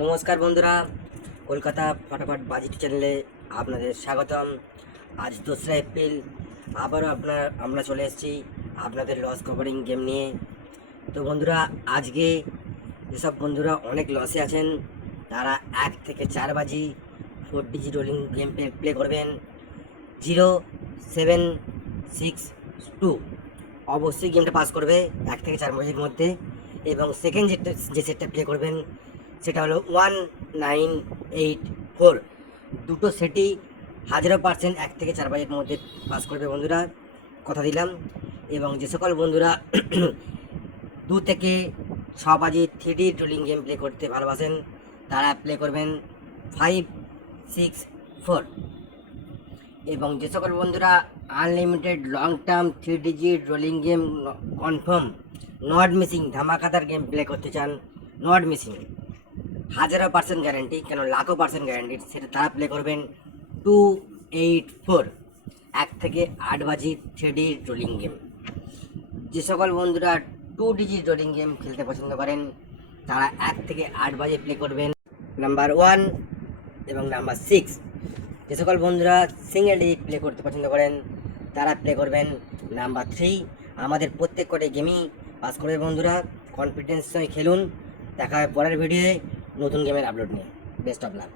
নমস্কার বন্ধুরা, কলকাতা ফটাফট বাজিট চ্যানেলে আপনাদের স্বাগতম। আজ 2রা এপ্রিল আবারও আমরা চলে এসেছি আপনাদের লস কভারিং গেম নিয়ে। তো বন্ধুরা, আজকে যেসব বন্ধুরা অনেক লসে আছেন তারা 1 থেকে 4 বাজি 4 ডিজিট রোলিং গেম প্লে করবেন। 0762 অবশ্যই গেমটা পাস করবে 1 থেকে 4 বাজির মধ্যে। এবং সেকেন্ড যে সেটটা প্লে করবেন সেটা হলো 1984। দুটো সেটই 1000% 1 থেকে 4 বাজের মধ্যে পাস করবে বন্ধুরা, কথা দিলাম। এবং যে সকল বন্ধুরা 2 থেকে 6 বাজি 3D রোলিং গেম প্লে করতে ভালোবাসেন তারা প্লে করবেন 564। এবং যে সকল বন্ধুরা unlimited long term 3 digit rolling game confirm not missing ধামাকাদার গেম প্লে করতে চান, নট মিসিং 1000% গ্যারান্টি, কেন লাখো পার্সেন্ট গ্যারান্টি, সেটা তারা প্লে করবেন 284 1 থেকে 8 বাজি 3D রোলিং গেম। যে সকল বন্ধুরা 2 ডিজিট রোলিং গেম খেলতে পছন্দ করেন তারা 1 থেকে 8 বাজে প্লে করবেন নাম্বার 1 এবং নাম্বার 6। যে সকল বন্ধুরা সিঙ্গেল ডিজিট প্লে করতে পছন্দ করেন তারা প্লে করবেন নাম্বার 3। আমাদের প্রত্যেক কটি গেমই পাস করবে বন্ধুরা, কনফিডেন্স সঙ্গে খেলুন। দেখা হয় পরের ভিডিওয়ে নতুন গেমের আপলোড নিয়ে। Best of luck.